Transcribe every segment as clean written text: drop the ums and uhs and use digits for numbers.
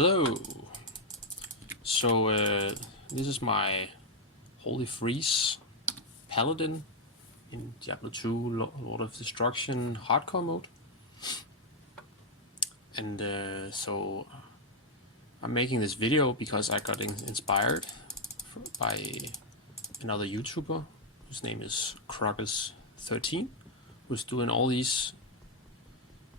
Hello. So this is my Holy Freeze Paladin in Diablo 2 Lord of Destruction hardcore mode. And so I'm making this video because I got inspired by another YouTuber whose name is Crocus13, who's doing all these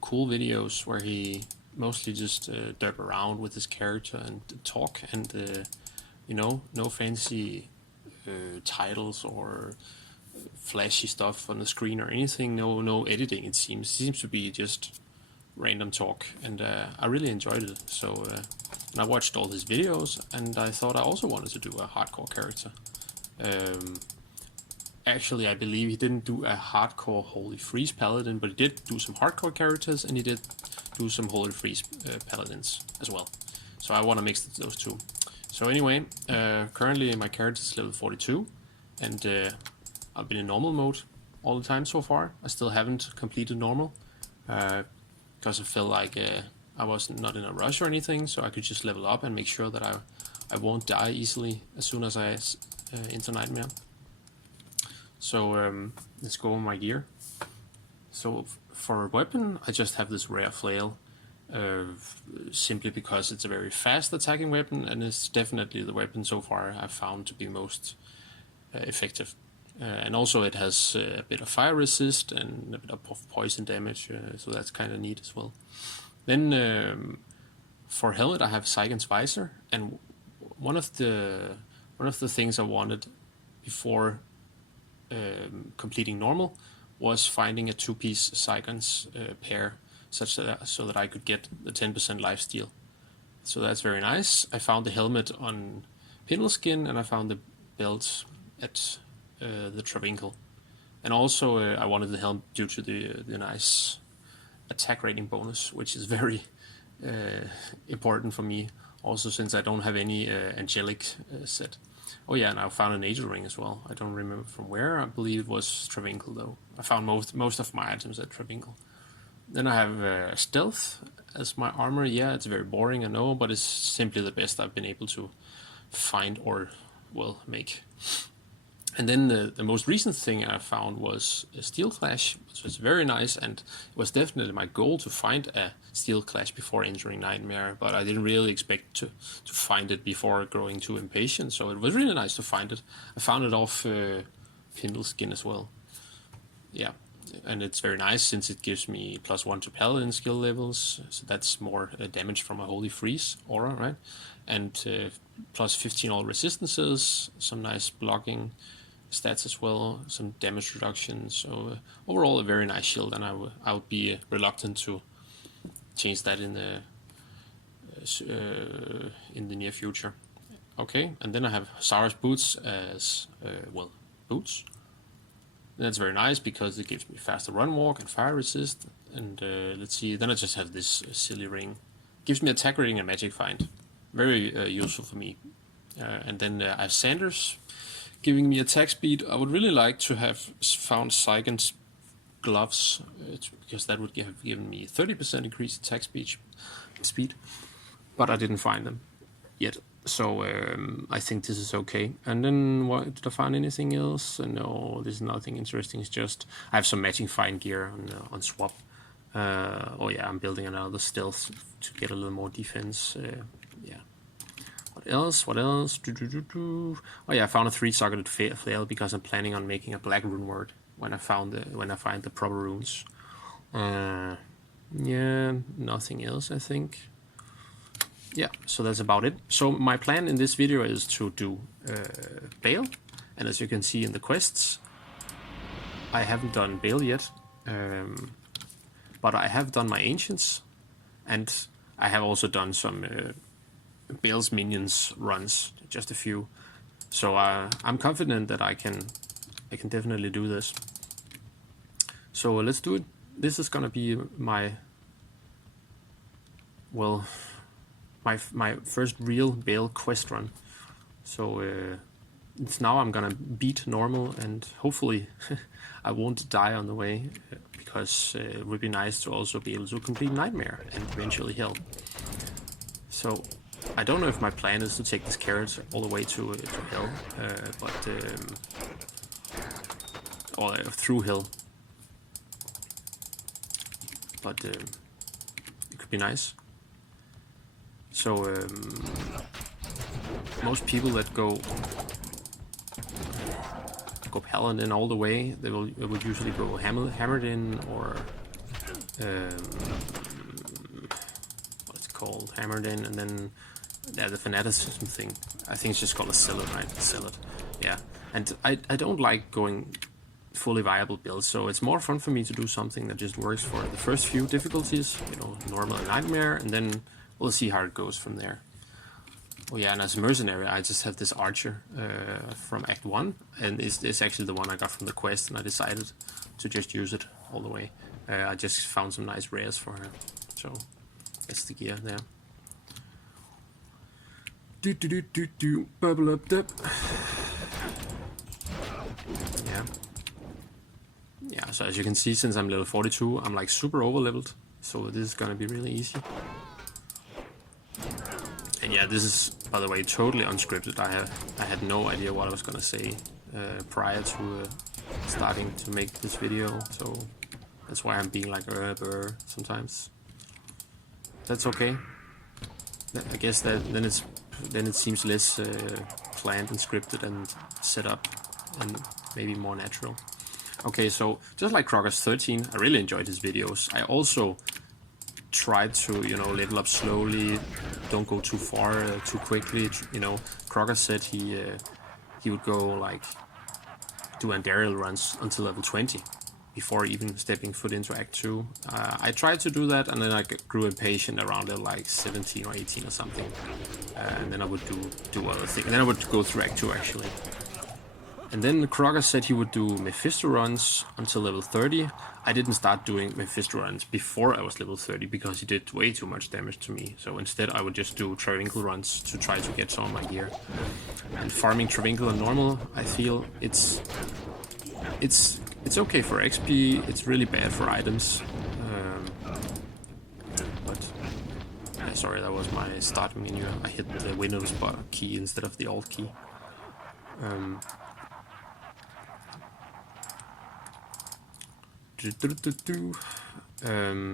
cool videos where he mostly just derp around with his character and talk, and no fancy titles or flashy stuff on the screen or anything. No editing. It seems to be just random talk, and I really enjoyed it. So and I watched all his videos, and I thought I also wanted to do a hardcore character. Actually, I believe he didn't do a hardcore Holy Freeze Paladin, but he did do some hardcore characters, and he did do some Holy Freeze Paladins as well. So I want to mix those two. So anyway, currently my character is level 42, and I've been in normal mode all the time so far. I still haven't completed normal, because I felt like I was not in a rush or anything, so I could just level up and make sure that I won't die easily as soon as I enter Nightmare. So let's go over my gear. So for a weapon, I just have this rare flail, simply because it's a very fast attacking weapon, and it's definitely the weapon so far I've found to be most effective. And also it has a bit of fire resist and a bit of poison damage, so that's kind of neat as well. Then for helmet, I have Zygon's visor, and one of the things I wanted before completing normal was finding a two-piece Zygon's pair, so that I could get the 10% lifesteal. So that's very nice. I found the helmet on Skin, and I found the belt at the Travinkle. And also I wanted the helmet due to the nice attack rating bonus, which is very important for me, also since I don't have any angelic set. Oh yeah, and I found an angel ring as well. I don't remember from where. I believe it was Travinkle though. I found most of my items at Travinkle. Then I have stealth as my armor. Yeah, it's very boring, I know, but it's simply the best I've been able to find or, well, make. And then the most recent thing I found was a Steel Clash, which was very nice, and it was definitely my goal to find a Steel Clash before entering Nightmare, but I didn't really expect to find it before growing too impatient, so it was really nice to find it. I found it off Skin as well. Yeah, and it's very nice since it gives me +1 to Paladin skill levels, so that's more damage from a Holy Freeze aura, right? And +15 all resistances, some nice blocking stats as well, some damage reduction. So overall a very nice shield, and I would be reluctant to change that in the near future. Okay, and then I have Zara's boots as well, boots. That's very nice because it gives me faster run walk and fire resist. And let's see, then I just have this silly ring, gives me attack rating and magic find, very useful for me. And then I have Sanders, giving me attack speed. I would really like to have found Zygon's gloves, because that would have given me 30% increased attack speed, but I didn't find them yet. So I think this is okay. And then did I find anything else? No, there's nothing interesting. It's just I have some matching fine gear on swap. Oh yeah, I'm building another stealth to get a little more defense. Yeah. What else? Oh yeah, I found a 3-socketed flail because I'm planning on making a black rune word when I find the proper runes. Yeah, nothing else, I think. Yeah, so that's about it. So my plan in this video is to do Baal, and as you can see in the quests, I haven't done Baal yet, but I have done my ancients, and I have also done some Baal's minions runs, just a few. So I'm confident that I can definitely do this. So let's do it. This is gonna be my first real Baal quest run. So it's now I'm gonna beat normal, and hopefully I won't die on the way, because it would be nice to also be able to complete Nightmare and eventually Hell. So I don't know if my plan is to take this carrot all the way to hell, or through hell. But it could be nice. So most people that go Paladin all the way, they will usually go hammered in, or what's it called, hammered in, and then the fanaticism thing. I think it's just called a zealot, right? Zealot. Yeah. And I don't like going fully viable builds, so it's more fun for me to do something that just works for the first few difficulties, you know, normal and nightmare, and then we'll see how it goes from there. Oh yeah, and as a mercenary, I just have this archer from Act 1, and it's actually the one I got from the quest, and I decided to just use it all the way. I just found some nice rares for her, so that's the gear there. Bubble up, dip. Yeah. Yeah, so as you can see, since I'm level 42, I'm like super over leveled, so this is gonna be really easy. And yeah, this is, by the way, totally unscripted. I had no idea what I was gonna say prior to starting to make this video, so that's why I'm being like sometimes. That's okay. I guess that then it seems less planned and scripted and set up, and maybe more natural. Okay, so just like Crocus 13, I really enjoyed his videos. I also tried to, you know, level up slowly, don't go too far too quickly. You know, Crocus said he would go like do Andariel runs until level 20 before even stepping foot into Act 2. I tried to do that, and then I grew impatient around like 17 or 18 or something, and then I would do other things. And then I would go through Act 2 actually. And then Crocus said he would do Mephisto runs until level 30. I didn't start doing Mephisto runs before I was level 30 because he did way too much damage to me. So instead I would just do Travinkle runs to try to get some of my gear. And farming Travinkle on normal, I feel it's okay for XP, it's really bad for items. Sorry, that was my start menu. I hit the Windows key instead of the Alt key.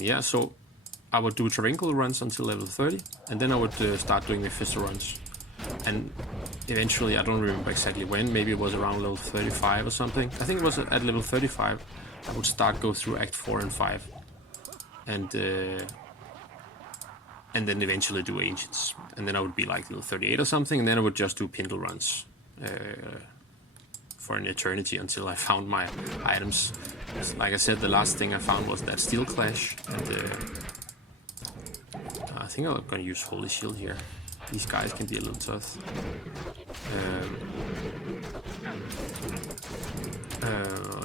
Yeah, so I would do Travinkle runs until level 30, and then I would start doing Mephisto runs. And eventually, I don't remember exactly when, maybe it was around level 35 or something. I think it was at level 35, I would go through Act 4 and 5. And then eventually do Ancients. And then I would be like level 38 or something, and then I would just do Pindle runs for an eternity until I found my items. Like I said, the last thing I found was that Steel Clash, and I think I'm gonna use Holy Shield here. These guys can be a little tough.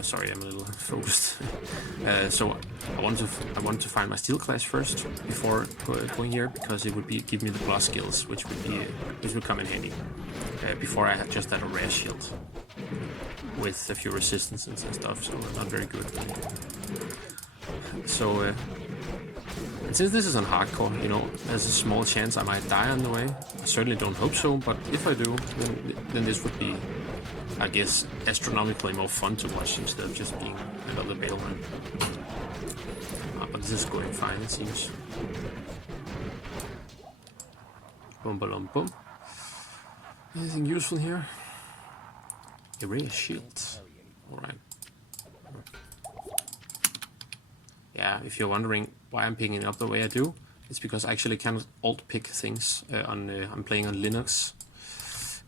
Sorry, I'm a little focused. So I want to find my Steel Clash first before going here, because it would give me the plus skills, which would come in handy. Before I just had a rare shield with a few resistances and stuff, so not very good. So and since this is on hardcore, you know, there's a small chance I might die on the way. I certainly don't hope so, but if I do, then this would be, I guess, astronomically more fun to watch instead of just being another Baal run. But this is going fine, it seems. Boom, boom, boom. Anything useful here? Erase shields. Alright. Yeah, if you're wondering why I'm picking it up the way I do, it's because I actually can't alt pick things I'm playing on Linux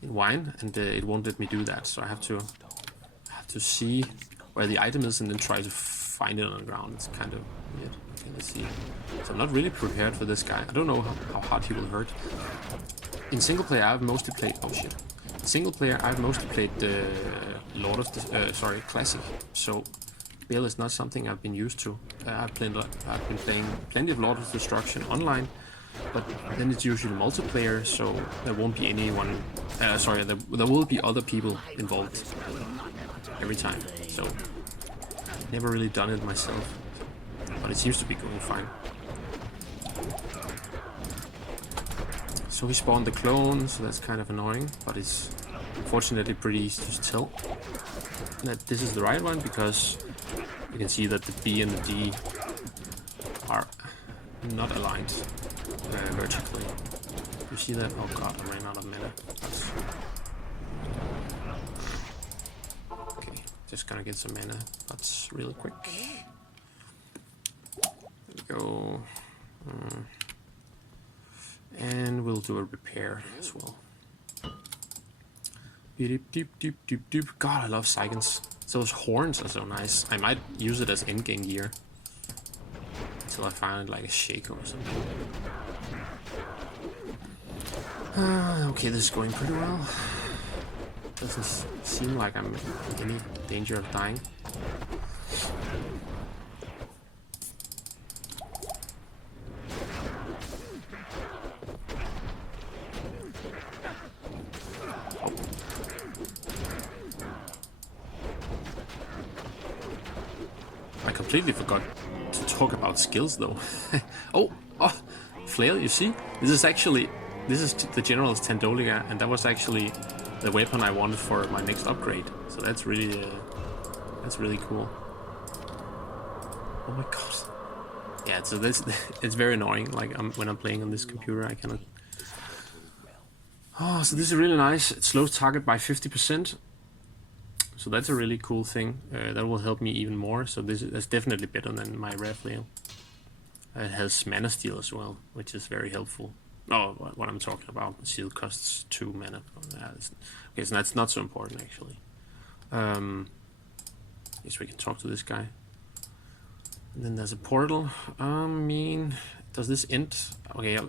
in Wine, and it won't let me do that. So I have to see where the item is and then try to find it on the ground. It's kind of weird. Okay, let's see. So I'm not really prepared for this guy. I don't know how hard he will hurt. In single player, I've mostly played. Oh shit. In single player, I've mostly played the LoD of the Classic. So Baal is not something I've been used to. I've been playing plenty of LoD of Destruction online, but then it's usually multiplayer, so there won't be anyone. There will be other people involved every time. So never really done it myself, but it seems to be going fine. So he spawned the clone, so that's kind of annoying, but it's fortunately pretty easy to tell that this is the right one, because you can see that the B and the D are not aligned vertically. You see that? Oh god, I ran out of mana. Okay, just gonna get some mana. That's really quick. There we go. And we'll do a repair as well. God, I love Psygons. Those horns are so nice. I might use it as endgame gear until I find like a Shaco or something. Okay, this is going pretty well. Doesn't seem like I'm in any danger of dying. I completely forgot to talk about skills though. oh, flail, you see? This is the General's Tandoliga, and that was actually the weapon I wanted for my next upgrade. So that's really cool. Oh my god. Yeah, so this it's very annoying. Like when I'm playing on this computer, I cannot. Oh, so this is really nice. It slows target by 50%. So that's a really cool thing. That will help me even more. So that's definitely better than my rare flail. It has mana steal as well, which is very helpful. Oh, what I'm talking about. Seal costs 2 mana. Okay, so that's not so important actually. Guess we can talk to this guy. And then there's a portal. I mean, does this end? Okay,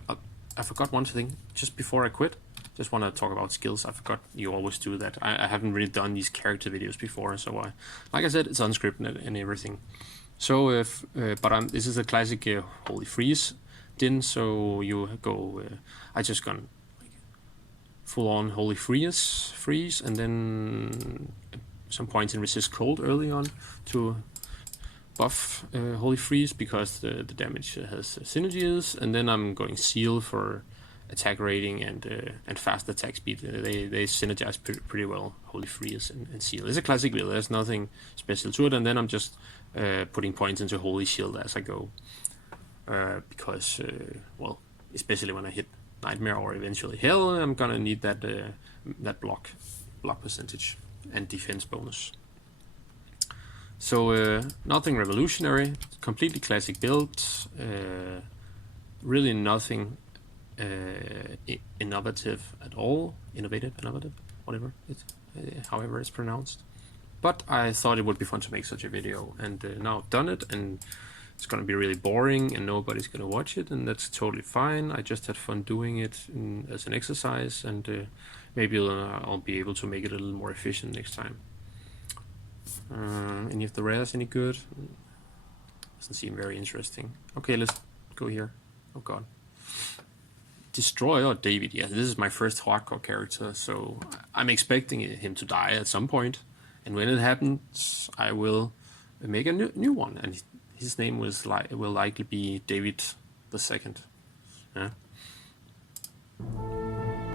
I forgot one thing just before I quit. Just want to talk about skills. I forgot you always do that. I haven't really done these character videos before, so like I said, it's unscripted and everything. So this is a classic Holy Freeze din. So you go. I just gone like, full on Holy freeze, and then some points in resist cold early on to buff Holy Freeze because the damage has synergies, and then I'm going Seal for attack rating and fast attack speed. They synergize pretty well, Holy Freeze and Seal. It's a classic build, there's nothing special to it, and then I'm just putting points into Holy Shield as I go. Because, well, especially when I hit Nightmare or eventually Hell, I'm gonna need that block percentage and defense bonus. So nothing revolutionary, completely classic build, really nothing innovative at all, innovative, whatever however it's pronounced. But I thought it would be fun to make such a video, and now I've done it, and it's gonna be really boring and nobody's gonna watch it, and that's totally fine. I just had fun doing it as an exercise, and maybe I'll be able to make it a little more efficient next time. Any of the rares any good? Doesn't seem very interesting. Okay, let's go here. Oh god. Destroyer David. Yeah, this is my first hardcore character, so I'm expecting him to die at some point. And when it happens, I will make a new one. And his name will likely be David II. Yeah.